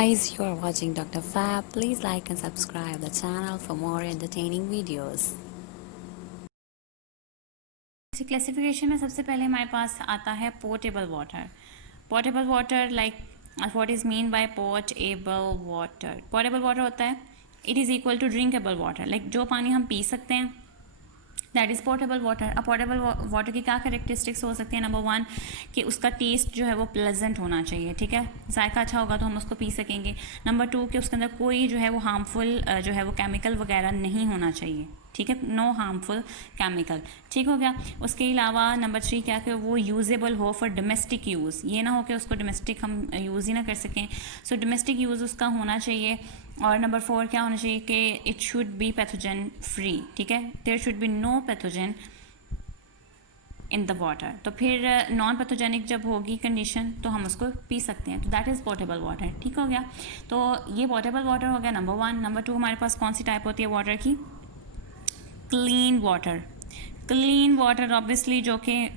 guys, you are watching Dr. Fab. Please like and subscribe the channel for more entertaining videos. Classification में सबसे पहले हमारे पास आता है portable water. Portable water like what is mean by portable water. Portable water होता है it is equal to drinkable water, like जो पानी हम पी सकते हैं दैट इज़ पोर्टेबल वाटर. अब पोर्टेबल वाटर की क्या करेक्टरिस्टिक्स हो सकती है? नंबर वन कि उसका टेस्ट जो है वो प्लेजेंट होना चाहिए, ठीक है, जायका अच्छा होगा तो हम उसको पी सकेंगे. नंबर टू कि उसके अंदर कोई जो है वो हार्मफुल जो है वो केमिकल वगैरह नहीं होना चाहिए, ठीक है, नो हार्मफुल केमिकल, ठीक हो गया. उसके अलावा नंबर थ्री क्या कि वो यूजेबल हो फॉर डोमेस्टिक यूज़, ये ना हो कि उसको डोमेस्टिक हम यूज़ ही ना कर सकें, सो डोमेस्टिक यूज़ उसका होना चाहिए. और नंबर फोर क्या होना चाहिए कि it should be pathogen free, ठीक है, there should be no pathogen in the water. तो फिर नॉन पैथोजेनिक जब होगी कंडीशन तो हम उसको पी सकते हैं, तो दैट इज़ पोर्टेबल वाटर, ठीक हो गया. तो ये पोर्टेबल वाटर हो गया नंबर वन. नंबर टू हमारे पास कौन सी टाइप होती है वाटर की? Clean water. Clean water obviously जो कि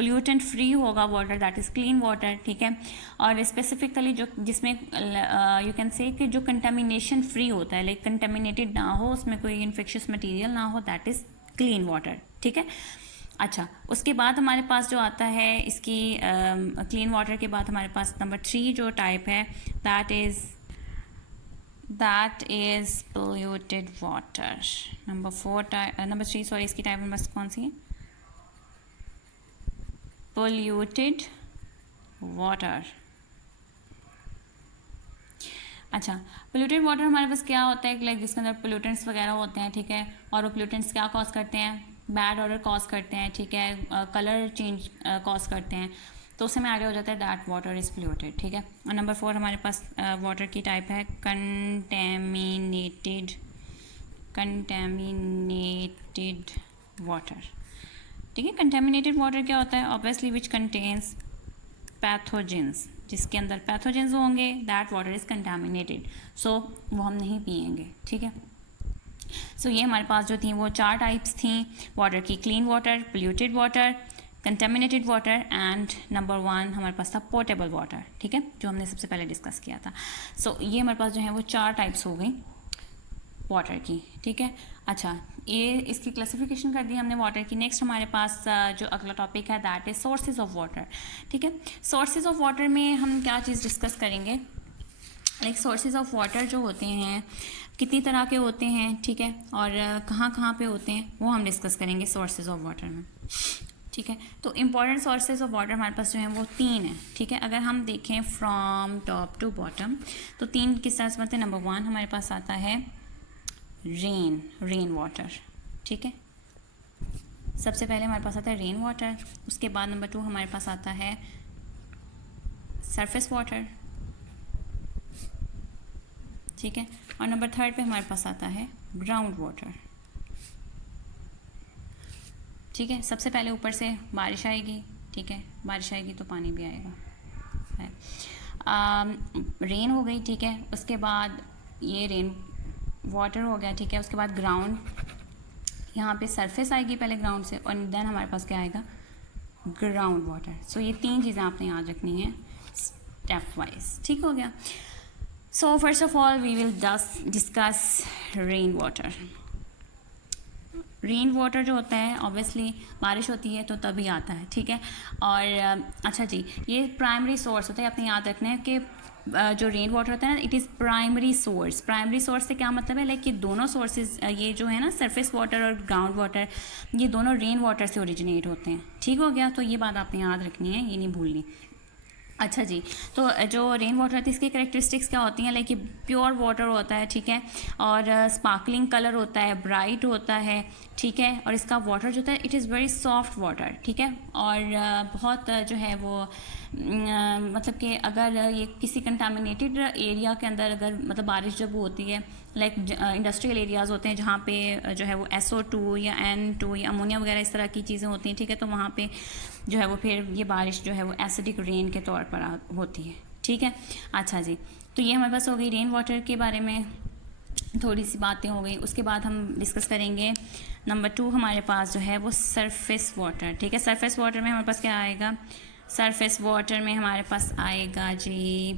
पोल्यूटेंट फ्री होगा water, that is clean water, ठीक है. और स्पेसिफिकली जो जिसमें यू कैन से कि जो कंटेमिनेशन फ्री होता है, लाइक कंटेमिनेटेड ना हो, उसमें कोई इन्फेक्शियस मटेरियल ना हो, दैट इज़ क्लीन वाटर, ठीक है. अच्छा, उसके बाद हमारे पास जो आता है इसकी क्लीन वाटर के बाद हमारे पास नंबर थ्री जो टाइप है that is polluted water. Number three sorry इसकी टाइप नंबर कौन सी है? Polluted water. अच्छा, पोल्यूटेड वाटर हमारे पास क्या होता है? लाइक जिसके अंदर पोल्यूटेंट्स वगैरह होते हैं, ठीक है, और वो पोल्यूटेंट्स क्या कॉज करते हैं? बैड ऑर्डर कॉज करते हैं, ठीक है, कलर चेंज कॉज करते हैं, तो उससे में आगे हो जाता है दैट वाटर इज़ पोल्यूटेड, ठीक है. और नंबर फोर हमारे पास वाटर की टाइप है कंटेमिनेटेड वाटर, ठीक है. कंटेमिनेटेड वाटर क्या होता है? ऑब्वियसली विच कंटेन्स पैथोजेंस, जिसके अंदर पैथोजेंस होंगे दैट वाटर इज़ कंटेमिनेटेड, सो वो हम नहीं पिएंगे, ठीक है. सो ये हमारे पास जो थी वो चार टाइप्स थी वाटर की: clean water, polluted water, contaminated water and number one हमारे पास था पोर्टेबल वाटर, ठीक है, जो हमने सबसे पहले डिस्कस किया था. सो ये हमारे पास जो है वो चार टाइप्स हो गई वाटर की, ठीक है. अच्छा, ये इसकी क्लासिफिकेशन कर दी हमने वाटर की. नेक्स्ट हमारे पास जो अगला टॉपिक है that is sources of water, ठीक है. सोर्सेज ऑफ वाटर में हम क्या चीज़ डिस्कस करेंगे? लाइक सोर्सेज ऑफ वाटर जो होते हैं कितनी तरह के होते हैं, ठीक है, और कहाँ कहाँ पे होते हैं वो हम डिस्कस करेंगे सोर्सेज ऑफ वाटर में, ठीक है. तो इम्पॉर्टेंट सोर्सेज ऑफ वाटर हमारे पास जो हैं वो तीन हैं, ठीक है. अगर हम देखें फ्रॉम टॉप टू बॉटम तो तीन किस तरह से बनते हैं? नंबर वन हमारे पास आता है रेन वाटर, ठीक है, सबसे पहले हमारे पास आता है रेन वाटर. उसके बाद नंबर टू हमारे पास आता है सरफेस वाटर, ठीक है, और नंबर थर्ड पे हमारे पास आता है ग्राउंड वाटर, ठीक है. सबसे पहले ऊपर से बारिश आएगी, ठीक है, बारिश आएगी तो पानी भी आएगा, रेन हो गई, ठीक है. उसके बाद ये रेन वाटर हो गया, ठीक है. उसके बाद ग्राउंड, यहाँ पे सरफेस आएगी पहले ग्राउंड से, और देन हमारे पास क्या आएगा? Ground water. सो ये तीन चीज़ें आपने याद रखनी है स्टेप वाइज, ठीक हो गया. So first of all we will discuss rain water. Rain water जो होता है ऑब्वियसली बारिश होती है तो तभी आता है, ठीक है. और अच्छा जी, ये प्राइमरी सोर्स होता है, आपने याद रखना है कि जो रेन वाटर होता है ना it is primary source. Primary source से क्या मतलब है? लाइक ये दोनों सोर्सेज, ये जो है ना सरफेस वाटर और ग्राउंड वाटर, ये दोनों रेन वाटर से ओरिजिनेट होते हैं, ठीक हो गया. तो ये बात आपने याद रखनी है, ये नहीं भूलनी. अच्छा जी, तो जो रेन वाटर होती है इसकी करेक्टरिस्टिक्स क्या होती हैं? लाइक ये प्योर वाटर होता है, ठीक है, और स्पार्कलिंग कलर होता है, ब्राइट होता है, ठीक है, और इसका वाटर जो होता है it is very soft water, ठीक है. और बहुत जो है वो मतलब कि अगर ये किसी कंटामिनेटेड एरिया के अंदर अगर मतलब बारिश जब होती है, लाइक इंडस्ट्रियल एरियाज़ होते हैं जहाँ पे जो है वो SO2 या N2 या अमोनिया वगैरह इस तरह की चीज़ें होती हैं, ठीक है, तो वहाँ पे जो है वो फिर ये बारिश जो है वो एसिडिक रेन के तौर पर होती है, ठीक है. अच्छा जी, तो ये हमारे पास हो गई रेन वाटर के बारे में थोड़ी सी बातें हो गई. उसके बाद हम डिस्कस करेंगे नंबर टू हमारे पास जो है वो सरफेस वाटर, ठीक है. सरफेस वाटर में हमारे पास क्या आएगा? सरफेस वाटर में हमारे पास आएगा जी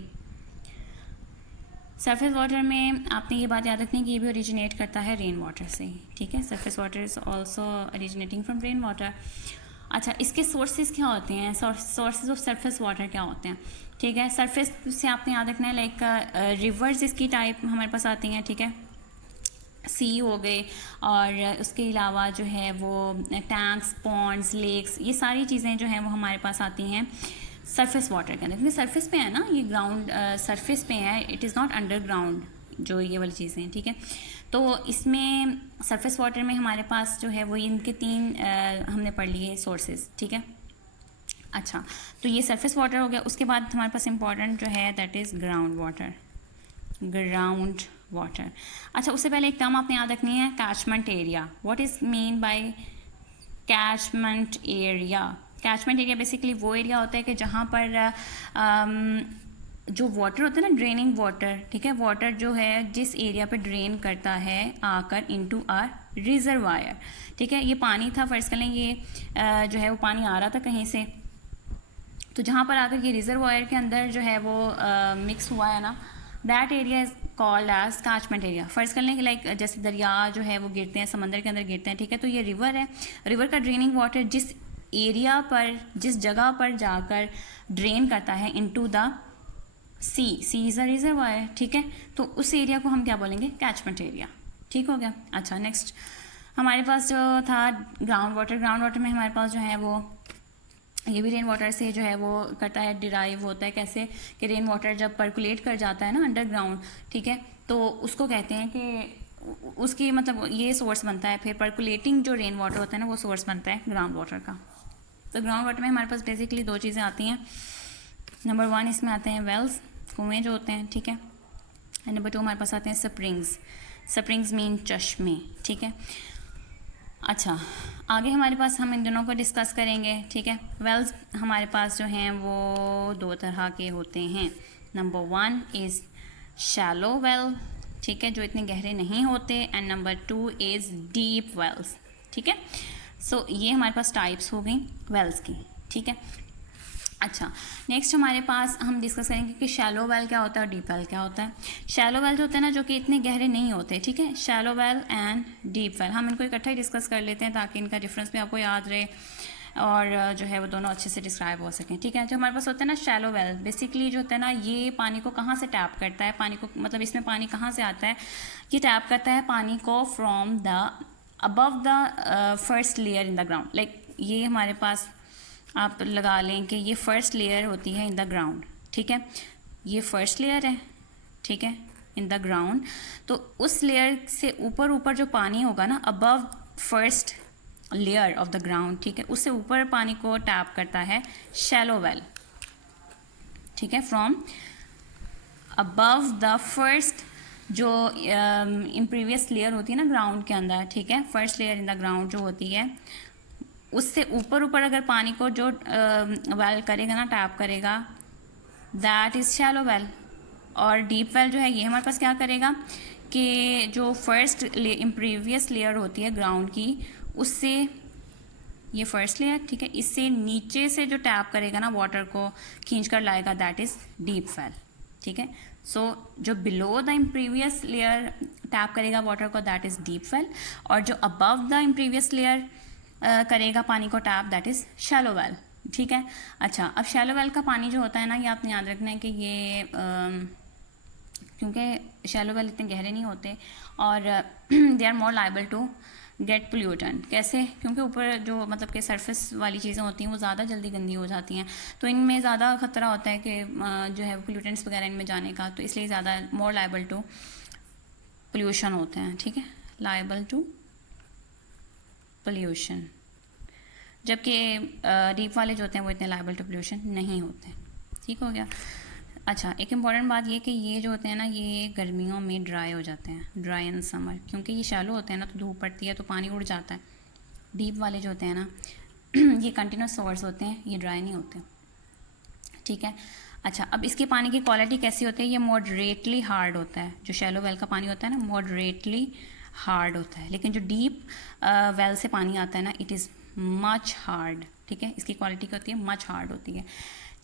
सरफेस वाटर में आपने ये बात याद रखनी है कि ये भी ओरिजिनेट करता है रेन वाटर से ही, ठीक है। Surface water is also originating from rain water. अच्छा, इसके सोर्सेज क्या होते हैं, सोर्सेज ऑफ सरफेस वाटर क्या होते हैं, ठीक है। सरफेस से आपने याद रखना है लाइक रिवर्स इसकी टाइप हमारे पास आती हैं, ठीक है, सी हो गए, और उसके अलावा जो है वो टैंक्स, पॉन्ड्स, लेक्स, ये सारी चीज़ें जो हैं वो हमारे पास आती हैं सरफेस वाटर के अंदर, क्योंकि सरफेस पे है ना, ये ग्राउंड सरफेस पे है, इट इज़ नॉट अंडरग्राउंड जो ये वाली चीज़ें हैं, ठीक है। तो इसमें सरफेस वाटर में हमारे पास जो है वो इनके तीन हमने पढ़ लिए सोर्सेज, ठीक है। अच्छा, तो ये सरफेस वाटर हो गया। उसके बाद हमारे पास इंपॉर्टेंट जो है that is ground water, ground water. अच्छा, उससे पहले एक टर्म आपने याद रखनी है, catchment area. What is mean bye catchment area? Catchment area basically वो एरिया होता है कि जहाँ पर जो वाटर होता है ना, ड्रेनिंग वाटर, ठीक है, वाटर जो है जिस एरिया पे ड्रेन करता है आकर इनटू आ रिजर्वायर, ठीक है। ये पानी था, फर्ज कर लें ये जो है वो पानी आ रहा था कहीं से, तो जहाँ पर आकर ये रिजर्वायर के अंदर जो है वो मिक्स हुआ है ना, that area is called as catchment area. फर्ज कर लें कि लाइक जैसे दरिया जो है वो गिरते हैं, समंदर के अंदर गिरते हैं, ठीक है, तो ये रिवर है, रिवर का ड्रेनिंग वाटर जिस एरिया पर, जिस जगह पर जाकर ड्रेन करता है into the sea is a reservoir, ठीक है, तो उस एरिया को हम क्या बोलेंगे, कैचमेंट एरिया, ठीक हो गया। अच्छा, नेक्स्ट हमारे पास जो था ग्राउंड वाटर। ग्राउंड वाटर में हमारे पास जो है वो ये भी रेन वाटर से जो है वो करता है, डिराइव होता है। कैसे कि रेन वाटर जब पर्कुलेट कर जाता है ना अंडरग्राउंड, ठीक है, तो उसको कहते हैं कि उसकी मतलब ये सोर्स बनता है, फिर पर्कुलेटिंग जो रेन वाटर होता है ना वो सोर्स बनता है ग्राउंड वाटर का। तो ग्राउंड वाटर में हमारे पास बेसिकली दो चीज़ें आती हैं। नंबर 1 इसमें आते हैं वेल्स, कुएँ जो होते हैं, ठीक है, एंड नंबर 2 हमारे पास आते हैं स्प्रिंग्स। स्प्रिंग्स मीन चश्मे, ठीक है। अच्छा, आगे हमारे पास हम इन दोनों को डिस्कस करेंगे, ठीक है। वेल्स हमारे पास जो हैं वो दो तरह के होते हैं। नंबर 1 इज़ शैलो वेल, ठीक है, जो इतने गहरे नहीं होते, and number 2 is deep wells, ठीक है। सो ये हमारे पास टाइप्स हो गई वेल्स की, ठीक है। अच्छा, नेक्स्ट हमारे पास हम डिस्कस करेंगे कि शैलो वेल क्या होता है और डीप वेल क्या होता है। शैलो वेल जो होते हैं ना, जो कि इतने गहरे नहीं होते, ठीक है, shallow well and deep well, हम इनको इकट्ठा ही डिस्कस कर लेते हैं ताकि इनका डिफरेंस भी आपको याद रहे और जो है वो दोनों अच्छे से डिस्क्राइब हो सकें, ठीक है। जो हमारे पास होता है ना शैलो वेल, बेसिकली जो होता है ना, ये पानी को कहाँ से टैप करता है, पानी को मतलब इसमें पानी कहाँ से आता है, ये टैप करता है पानी को from the above the first layer in the ground. Like ये हमारे पास आप लगा लें कि ये फर्स्ट लेयर होती है इन द ग्राउंड, ठीक है, ये फर्स्ट लेयर है, ठीक है, इन द ग्राउंड। तो उस लेयर से ऊपर ऊपर जो पानी होगा ना, above first layer of the ground, ठीक है, उससे ऊपर पानी को टैप करता है शैलो वेल, ठीक है, फ्रॉम अबव द फर्स्ट जो इम्प्रीवियस लेयर होती है ना ग्राउंड के अंदर, ठीक है, first layer in the ground जो होती है, उससे ऊपर ऊपर अगर पानी को जो वेल करेगा ना, टैप करेगा, दैट इज़ शैलो वेल। और डीप वेल जो है ये हमारे पास क्या करेगा कि जो फर्स्ट इम्प्रीवियस लेयर होती है ग्राउंड की, उससे ये फर्स्ट लेयर, ठीक है, इससे नीचे से जो टैप करेगा ना, वाटर को खींच कर लाएगा, दैट इज़ डीप वेल, ठीक है। सो जो below the impervious layer tap करेगा वाटर को, दैट इज़ डीप वेल, और जो अबव द इम्प्रीवियस लेयर करेगा पानी को tap, that is shallow well, ठीक है। अच्छा, अब शैलो वेल का पानी जो होता है ना, ये आपने याद रखना है कि ये क्योंकि शैलो वेल इतने गहरे नहीं होते और they are more liable to get pollutant. कैसे? क्योंकि ऊपर जो मतलब कि सरफेस वाली चीज़ें होती हैं वो ज़्यादा जल्दी गंदी हो जाती हैं, तो इनमें ज़्यादा ख़तरा होता है कि जो है पोल्यूटेंट्स वगैरह इनमें जाने का, तो इसलिए ज़्यादा मोर लाइबल टू पोल्यूशन होते हैं, ठीक है, लाइबल टू पोल्यूशन। जबकि डीप वाले जो होते हैं वो इतने लाइबल टू पोल्यूशन नहीं होते, ठीक हो गया। अच्छा, एक इम्पॉर्टेंट बात ये कि ये जो होते हैं ना, ये गर्मियों में ड्राई हो जाते हैं, ड्राई इन समर, क्योंकि ये शैलो होते हैं ना, तो धूप पड़ती है तो पानी उड़ जाता है। डीप वाले जो होते हैं ना ये कंटिन्यूस सोर्स होते हैं, ये ड्राई नहीं होते, ठीक है। अच्छा, अब इसके पानी की क्वालिटी कैसी होती है? ये मॉडरेटली हार्ड होता है। जो शैलो वेल का पानी होता है ना, मॉडरेटली हार्ड होता है, लेकिन जो डीप वेल से पानी आता है ना, इट इज़ मच हार्ड, ठीक है, इसकी क्वालिटी क्या होती है? मच हार्ड होती है,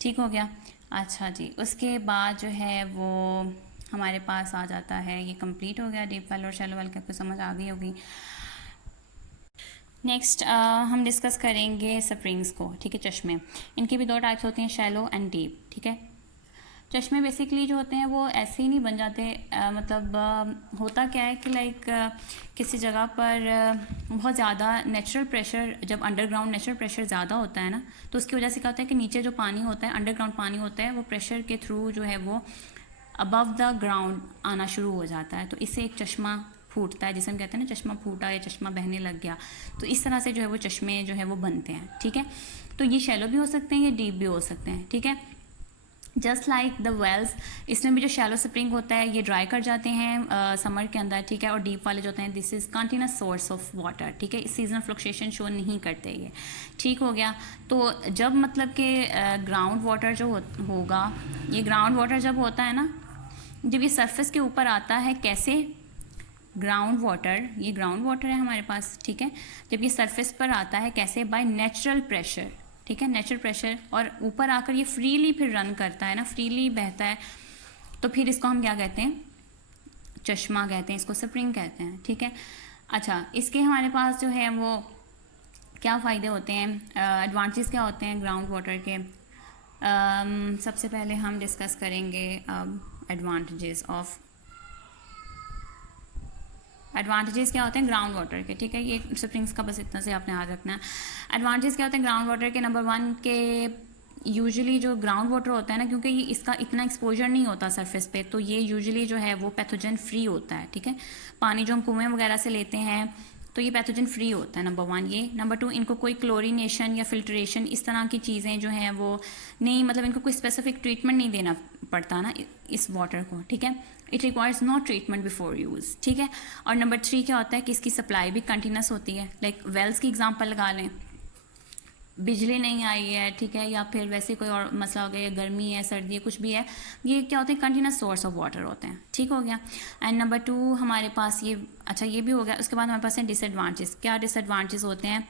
ठीक हो गया। अच्छा जी, उसके बाद जो है वो हमारे पास आ जाता है, ये कंप्लीट हो गया डीप वेल और शैलो वेल की, आपको समझ आ गई होगी। नेक्स्ट हम डिस्कस करेंगे स्प्रिंग्स को, ठीक है, चश्मे। इनके भी दो टाइप्स होते हैं, शैलो एंड डीप, ठीक है। चश्मे बेसिकली जो होते हैं वो ऐसे ही नहीं बन जाते, मतलब होता क्या है कि लाइक किसी जगह पर बहुत ज़्यादा नेचुरल प्रेशर, जब अंडरग्राउंड नेचुरल प्रेशर ज़्यादा होता है ना, तो उसकी वजह से क्या होता है कि नीचे जो पानी होता है, अंडरग्राउंड पानी होता है, वो प्रेशर के थ्रू जो है वो अबव द ग्राउंड आना शुरू हो जाता है, तो इससे एक चश्मा फूटता है, जिसे हम कहते हैं ना चश्मा फूटा या चश्मा बहने लग गया। तो इस तरह से जो है वो चश्मे जो है वो बनते हैं, ठीक है। तो ये शैलो भी हो सकते हैं, ये डीप भी हो सकते हैं, ठीक है। जस्ट लाइक द वेल्स, इसमें भी जो शैलो स्प्रिंग होता है ये ड्राई कर जाते हैं समर के अंदर, ठीक है। और डीप वाले जो होते हैं, this is continuous source of water, ठीक है। सीजनल फ्लक्चुएशन शो नहीं करते ये, ठीक हो गया। तो जब मतलब कि ग्राउंड वाटर जो होगा, ये ग्राउंड वाटर जब होता है ना, जब ये सरफेस के ऊपर आता है, कैसे, ग्राउंड वाटर, ये ग्राउंड वाटर है हमारे पास, ठीक है। जब ये सरफेस पर आता है, कैसे, बाय नेचुरल प्रेशर, ठीक है, नेचुरल प्रेशर, और ऊपर आकर ये फ्रीली फिर रन करता है ना, फ्रीली बहता है, तो फिर इसको हम क्या कहते हैं, चश्मा कहते हैं, इसको स्प्रिंग कहते हैं, ठीक है। अच्छा, इसके हमारे पास जो है वो क्या फ़ायदे होते हैं, एडवांटेज क्या होते हैं ग्राउंड वाटर के। सबसे पहले हम डिस्कस करेंगे एडवांटेजेस क्या होते हैं ग्राउंड वाटर के, ठीक है। ये स्प्रिंग्स का बस इतना से आपने याद रखना है। एडवांटेज क्या होते हैं ग्राउंड वाटर के, नंबर 1 के यूजुअली जो ग्राउंड वाटर होता है ना, क्योंकि ये इसका इतना एक्सपोजर नहीं होता सरफेस पे, तो ये यूजुअली जो है वो पैथोजन फ्री होता है, ठीक है। पानी जो हम कुएं वगैरह से लेते हैं तो ये पैथोजन फ्री होता है, नंबर 1 ये। नंबर 2, इनको कोई क्लोरीनेशन या फिल्ट्रेशन इस तरह की चीज़ें जो हैं वो नहीं, मतलब इनको कोई स्पेसिफिक ट्रीटमेंट नहीं देना पड़ता ना इस वाटर को, ठीक है। It requires no treatment before use, ठीक है। और नंबर 3 क्या होता है कि इसकी सप्लाई भी कंटिन्यूस होती है, लाइक वेल्स की एग्जांपल लगा लें, बिजली नहीं आई है, ठीक है, या फिर वैसे कोई और मसला हो गया, गर्मी है, सर्दी है, कुछ भी है, ये क्या होते हैं, कंटिन्यूस सोर्स ऑफ वाटर होते हैं, ठीक हो गया। एंड नंबर 2 हमारे पास ये, अच्छा ये भी हो गया। उसके बाद हमारे पास है डिसएडवांटेज। क्या डिसएडवांटेज होते हैं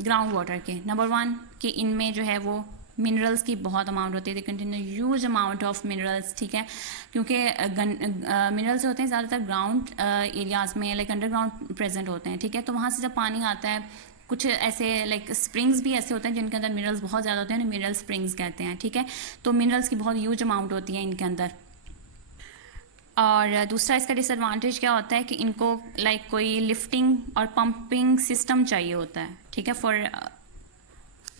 ग्राउंड वाटर के, नंबर 1 कि इनमें जो है वो मिनरल्स की बहुत अमाउंट होती है, they contain huge amount of minerals, ठीक है। क्योंकि मिनरल्स होते हैं ज़्यादातर ग्राउंड एरियाज़ में, लाइक अंडरग्राउंड प्रेजेंट होते हैं, ठीक है। तो वहाँ से जब पानी आता है, कुछ ऐसे लाइक स्प्रिंग्स भी ऐसे होते हैं जिनके अंदर मिनरल्स बहुत ज़्यादा होते हैं, मिनरल स्प्रिंग्स कहते हैं, ठीक है। तो मिनरल्स की बहुत ह्यूज अमाउंट होती है इनके अंदर। और दूसरा इसका डिसएडवांटेज क्या होता है कि इनको लाइक कोई लिफ्टिंग और पंपिंग सिस्टम चाहिए होता है, ठीक है। फॉर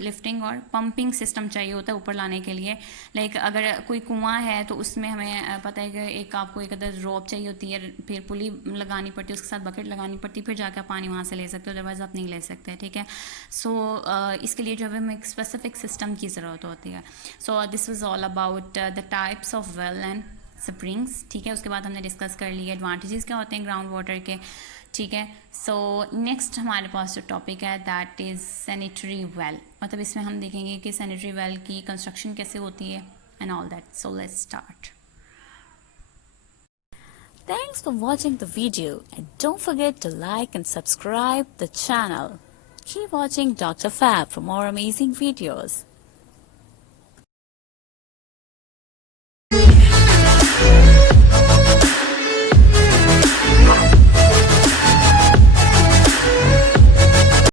लिफ्टिंग और पंपिंग सिस्टम चाहिए होता है ऊपर लाने के लिए। लाइक अगर कोई कुआं है तो उसमें हमें पता है कि एक आपको एक अदर रोप चाहिए होती है, फिर पुली लगानी पड़ती है, उसके साथ बकेट लगानी पड़ती है, फिर जाकर आप पानी वहाँ से ले सकते हो, अदरवाइज़ आप नहीं ले सकते, ठीक है। सो इसके लिए जो है हमें एक स्पेसिफिक सिस्टम की ज़रूरत होती है। So this was all about the types of well and springs, ठीक है। उसके बाद हमने डिस्कस कर लिया एडवांटेजेस क्या होते हैं ग्राउंड वाटर के, ठीक है। सो नेक्स्ट हमारे पास जो टॉपिक है दैट इज़ सैनिटरी वेल, मतलब इसमें हम देखेंगे कि सैनिटरी वेल की कंस्ट्रक्शन कैसे होती है and all that. So let's start. Thanks for watching the video and don't forget to like and subscribe the channel. Keep watching Dr. Fab for more amazing videos.